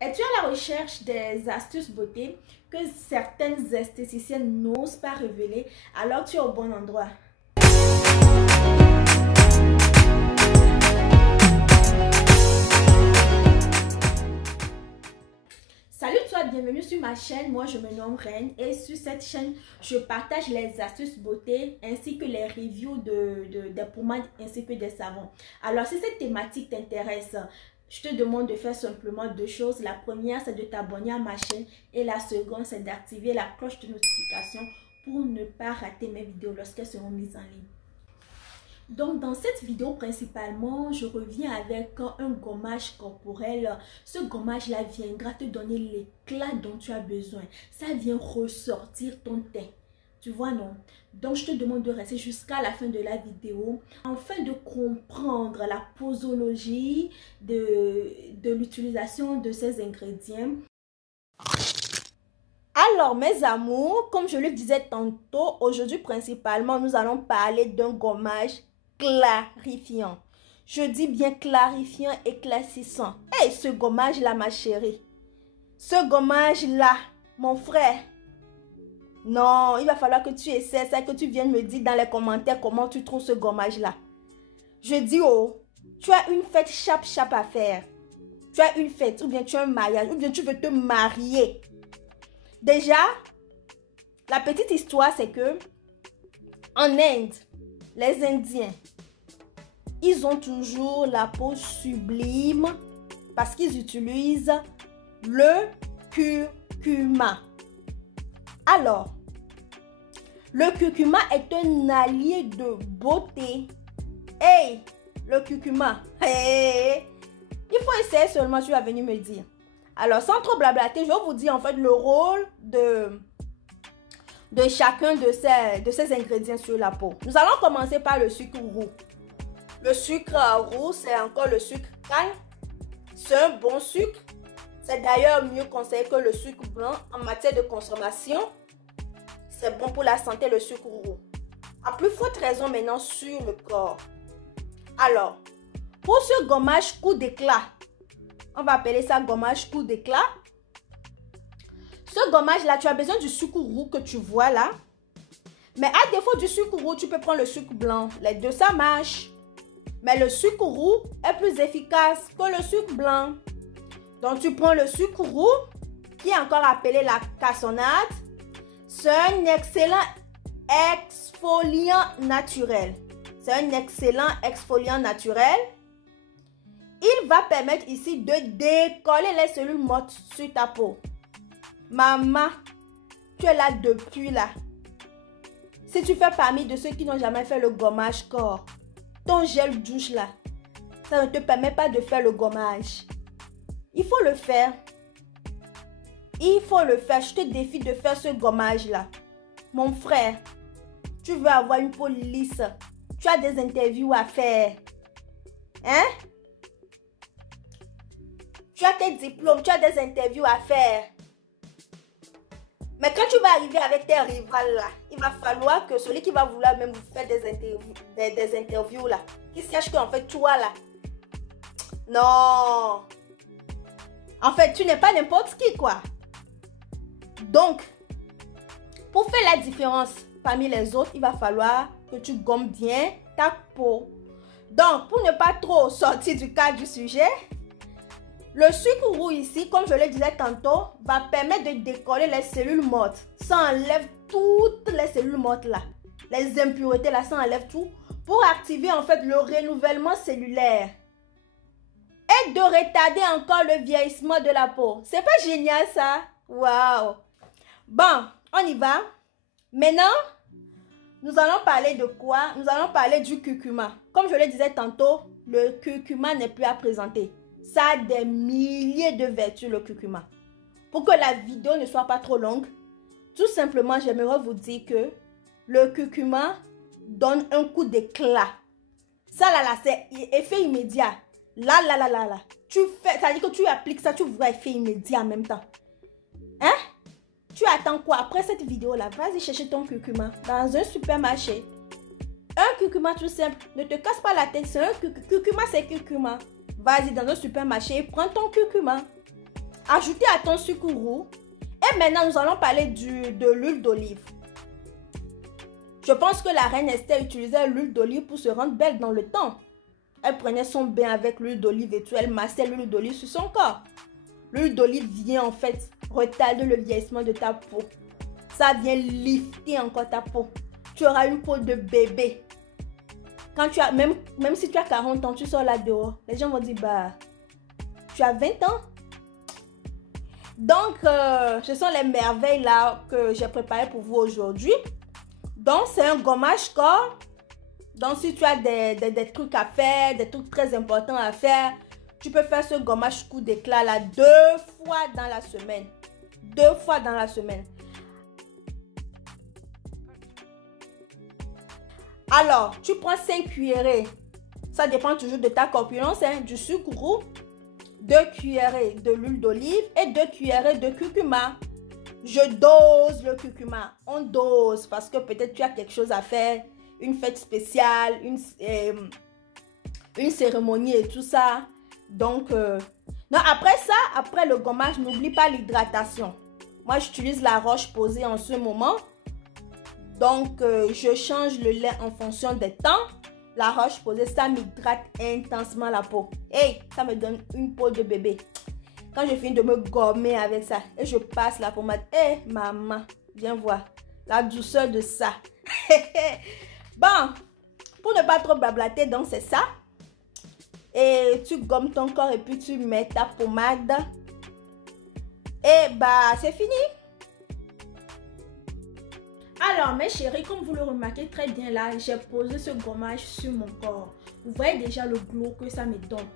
Es-tu à la recherche des astuces beauté que certaines esthéticiennes n'osent pas révéler? Alors tu es au bon endroit. Salut toi, bienvenue sur ma chaîne. Moi je me nomme Reine et sur cette chaîne je partage les astuces beauté ainsi que les reviews des pommades ainsi que des savons. Alors si cette thématique t'intéresse, je te demande de faire simplement deux choses. La première, c'est de t'abonner à ma chaîne et la seconde, c'est d'activer la cloche de notification pour ne pas rater mes vidéos lorsqu'elles seront mises en ligne. Donc dans cette vidéo principalement, je reviens avec un gommage corporel. Ce gommage là viendra te donner l'éclat dont tu as besoin. Ça vient ressortir ton teint. Tu vois, non? Donc, je te demande de rester jusqu'à la fin de la vidéo afin de comprendre la posologie de l'utilisation de ces ingrédients. Alors, mes amours, comme je le disais tantôt, aujourd'hui principalement, nous allons parler d'un gommage clarifiant. Je dis bien clarifiant, éclaircissant. Hey, ce gommage-là, ma chérie. Ce gommage-là, mon frère. Non, il va falloir que tu essaies ça, que tu viennes me dire dans les commentaires comment tu trouves ce gommage-là. Je dis, oh, tu as une fête chap à faire. Tu as une fête, ou bien tu as un mariage, ou bien tu veux te marier. Déjà, la petite histoire, c'est que en Inde, les Indiens, ils ont toujours la peau sublime parce qu'ils utilisent le curcuma. Alors, le curcuma est un allié de beauté. Hey, le curcuma. Hey, il faut essayer seulement, tu vas venir me dire. Alors, sans trop blablater, je vais vous dire en fait le rôle de chacun de ces ingrédients sur la peau. Nous allons commencer par le sucre roux. Le sucre roux, c'est encore le sucre canne. C'est un bon sucre. C'est d'ailleurs mieux conseillé que le sucre blanc en matière de consommation. C'est bon pour la santé, le sucre roux. À plus forte raison maintenant sur le corps. Alors, pour ce gommage coup d'éclat, on va appeler ça gommage coup d'éclat. Ce gommage-là, tu as besoin du sucre roux que tu vois là. Mais à défaut du sucre roux, tu peux prendre le sucre blanc. Les deux, ça marche. Mais le sucre roux est plus efficace que le sucre blanc. Donc, tu prends le sucre roux, qui est encore appelé la cassonade. C'est un excellent exfoliant naturel. C'est un excellent exfoliant naturel. Il va permettre ici de décoller les cellules mortes sur ta peau. Maman, tu es là depuis là. Si tu fais parmi de ceux qui n'ont jamais fait le gommage corps, ton gel douche là, ça ne te permet pas de faire le gommage. Il faut le faire. Il faut le faire. Je te défie de faire ce gommage là. Mon frère, tu veux avoir une peau lisse. Tu as des interviews à faire. Hein? Tu as tes diplômes, tu as des interviews à faire. Mais quand tu vas arriver avec tes rivales là, il va falloir que celui qui va vouloir même vous faire des interviews là, qui sache qu'en fait toi là, non. En fait, tu n'es pas n'importe qui quoi. Donc, pour faire la différence parmi les autres, il va falloir que tu gommes bien ta peau. Donc, pour ne pas trop sortir du cadre du sujet, le sucre roux ici, comme je le disais tantôt, va permettre de décoller les cellules mortes. Ça enlève toutes les cellules mortes là. Les impuretés là, ça enlève tout. Pour activer en fait le renouvellement cellulaire. Et de retarder encore le vieillissement de la peau. C'est pas génial ça? Waouh! Bon, on y va. Maintenant, nous allons parler de quoi? Nous allons parler du curcuma. Comme je le disais tantôt, le curcuma n'est plus à présenter. Ça a des milliers de vertus, le curcuma. Pour que la vidéo ne soit pas trop longue, tout simplement, j'aimerais vous dire que le curcuma donne un coup d'éclat. Ça, là, c'est effet immédiat. Là. Tu fais, ça veut dire que tu appliques ça, tu vois effet immédiat en même temps. Hein? Tu attends quoi? Après cette vidéo-là, vas-y chercher ton curcuma dans un supermarché. Un curcuma tout simple. Ne te casse pas la tête. C'est un curcuma, c'est curcuma. Vas-y dans un supermarché, prends ton curcuma. ajouter à ton sucre roux. Et maintenant, nous allons parler de l'huile d'olive. Je pense que la reine Esther utilisait l'huile d'olive pour se rendre belle dans le temps. Elle prenait son bain avec l'huile d'olive et tout. Elle massait l'huile d'olive sur son corps. L'huile d'olive vient en fait retarder le vieillissement de ta peau. Ça vient lifter encore ta peau. Tu auras une peau de bébé. Quand tu as, même si tu as 40 ans, tu sors là dehors. Les gens vont dire, bah, tu as 20 ans. Donc, ce sont les merveilles là que j'ai préparées pour vous aujourd'hui. Donc, c'est un gommage corps. Donc, si tu as des trucs à faire, des trucs très importants à faire, tu peux faire ce gommage coup d'éclat là 2 fois dans la semaine. 2 fois dans la semaine. Alors, tu prends 5 cuillerées. Ça dépend toujours de ta corpulence, hein, du sucre roux. 2 cuillerées de l'huile d'olive et 2 cuillerées de curcuma. Je dose le curcuma. On dose parce que peut-être tu as quelque chose à faire, une fête spéciale, une cérémonie et tout ça. Donc, non, après ça, après le gommage, n'oublie pas l'hydratation. Moi, j'utilise la roche posée en ce moment. Donc, je change le lait en fonction des temps. La roche posée, ça m'hydrate intensement la peau. Hey, ça me donne une peau de bébé. Quand je finis de me gommer avec ça et je passe la pommade. Hey, maman, viens voir la douceur de ça. Bon, pour ne pas trop blablater, donc c'est ça. Et tu gommes ton corps et puis tu mets ta pommade. Et bah, c'est fini. Alors mes chéris, comme vous le remarquez très bien là, j'ai posé ce gommage sur mon corps. Vous voyez déjà le glow que ça me donne.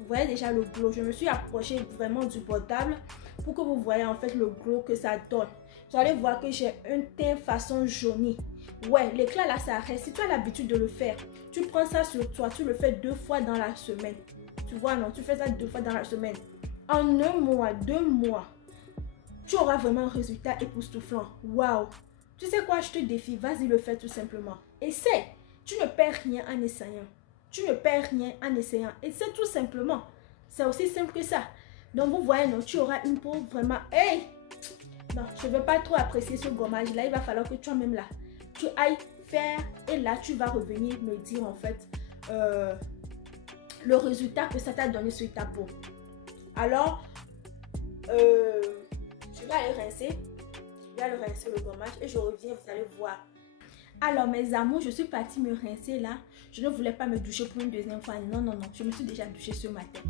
Vous voyez déjà le glow. Je me suis approchée vraiment du portable pour que vous voyez en fait le glow que ça donne. Vous allez voir que j'ai un teint façon jaunie. Ouais, l'éclat là ça reste. Si tu as l'habitude de le faire, tu prends ça sur toi, tu le fais 2 fois dans la semaine. Tu vois non, tu fais ça 2 fois dans la semaine. En 1 mois, 2 mois, tu auras vraiment un résultat époustouflant. Waouh! Tu sais quoi, je te défie, vas-y le faire tout simplement. Essaie, tu ne perds rien en essayant. Tu ne perds rien en essayant. Essaie tout simplement. C'est aussi simple que ça. Donc vous voyez, non, tu auras une peau vraiment... Hey! Non, je ne veux pas trop apprécier ce gommage là. Il va falloir que toi-même là, tu ailles faire et là, tu vas revenir me dire en fait le résultat que ça t'a donné sur ta peau. Alors, je vais aller rincer. Je vais aller rincer le gommage et je reviens, vous allez voir. Alors mes amours, je suis partie me rincer là. Je ne voulais pas me doucher pour une deuxième fois. Non, non, non. Je me suis déjà douchée ce matin.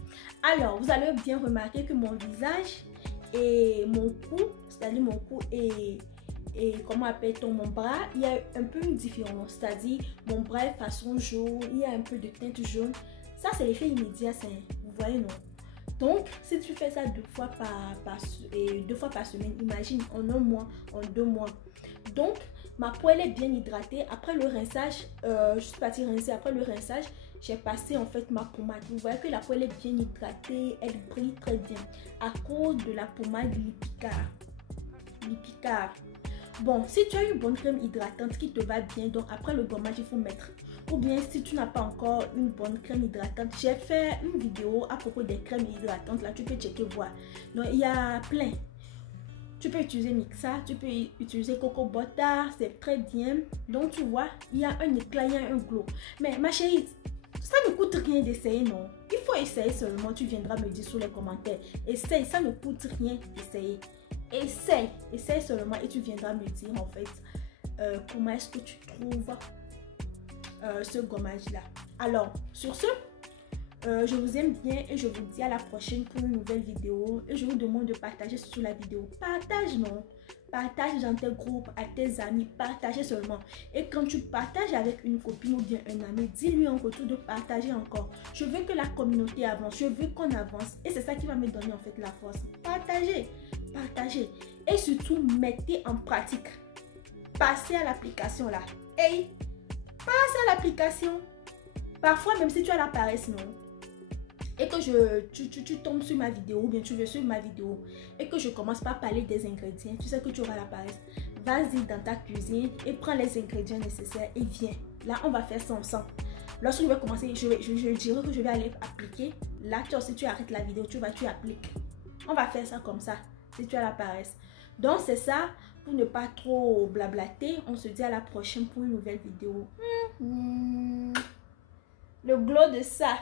Alors, vous allez bien remarquer que mon visage et mon cou, c'est-à-dire mon cou et comment appelle-t-on mon bras, il y a un peu une différence. C'est-à-dire, mon bras est façon jaune, il y a un peu de teinte jaune. Ça, c'est l'effet immédiat, vous voyez, non? Donc, si tu fais ça 2 fois par semaine, imagine en 1 mois, en 2 mois. Donc, ma peau elle est bien hydratée. Après le rinçage, je suis partie rincer. Après le rinçage, j'ai passé en fait ma pommade. Vous voyez que la peau elle est bien hydratée, elle brille très bien à cause de la pommade Lipikar. Bon, si tu as une bonne crème hydratante qui te va bien, donc après le gommage, il faut mettre. Ou bien si tu n'as pas encore une bonne crème hydratante, j'ai fait une vidéo à propos des crèmes hydratantes. Là, tu peux checker voir. Donc, il y a plein. Tu peux utiliser Mixa, tu peux utiliser Coco Butter, c'est très bien. Donc, tu vois, il y a un éclat, il y a un glow. Mais ma chérie, ça ne coûte rien d'essayer, non? Il faut essayer seulement, tu viendras me dire sous les commentaires. Essaye, ça ne coûte rien d'essayer. Essaye seulement et tu viendras me dire en fait comment est-ce que tu trouves ce gommage là. Alors sur ce, je vous aime bien et je vous dis à la prochaine pour une nouvelle vidéo. Et je vous demande de partager sur la vidéo. Partage, non? Partage dans tes groupes, à tes amis, partagez seulement. Et quand tu partages avec une copine ou bien un ami, dis-lui en retour de partager encore. Je veux que la communauté avance, je veux qu'on avance. Et c'est ça qui va me donner en fait la force. Partagez, partagez. Et surtout, mettez en pratique. Passez à l'application là. Hey, passe à l'application. Parfois, même si tu as la paresse, non? Et que tu tombes sur ma vidéo ou bien tu veux suivre ma vidéo et que je commence par parler des ingrédients, tu sais que tu auras la paresse. Vas-y dans ta cuisine et prends les ingrédients nécessaires et viens. Là, on va faire ça ensemble. Lorsque je vais commencer, je dirais que je vais aller appliquer. Là, toi aussi, tu arrêtes la vidéo, tu appliques. On va faire ça comme ça, si tu as la paresse. Donc, c'est ça, pour ne pas trop blablater. On se dit à la prochaine pour une nouvelle vidéo. Le glow de ça.